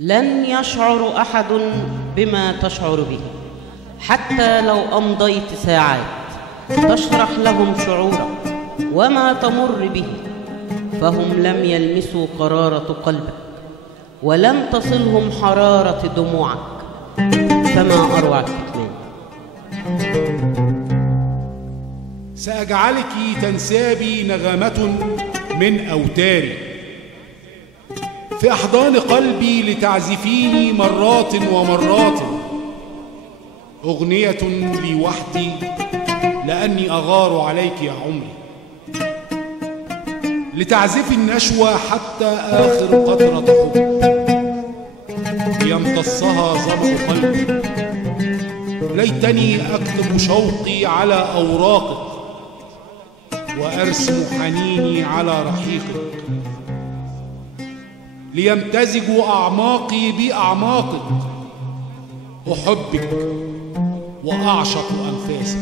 لن يشعر أحد بما تشعر به، حتى لو أمضيت ساعات تشرح لهم شعورك وما تمر به، فهم لم يلمسوا قرارة قلبك ولم تصلهم حرارة دموعك، فما أروع الكتمان. سأجعلك تنسابي نغمة من أوتاري في أحضان قلبي لتعزفيني مرات ومرات، أغنية لي وحدي لأني أغار عليك يا عمري، لتعزفي النشوى حتى آخر قطرة حب ليمتصها ظمأ قلبي. ليتني أكتب شوقي على أوراقك وأرسم حنيني على رحيقك، ليمتزج أعماقي بأعماقك، أحبك وأعشق أنفاسك.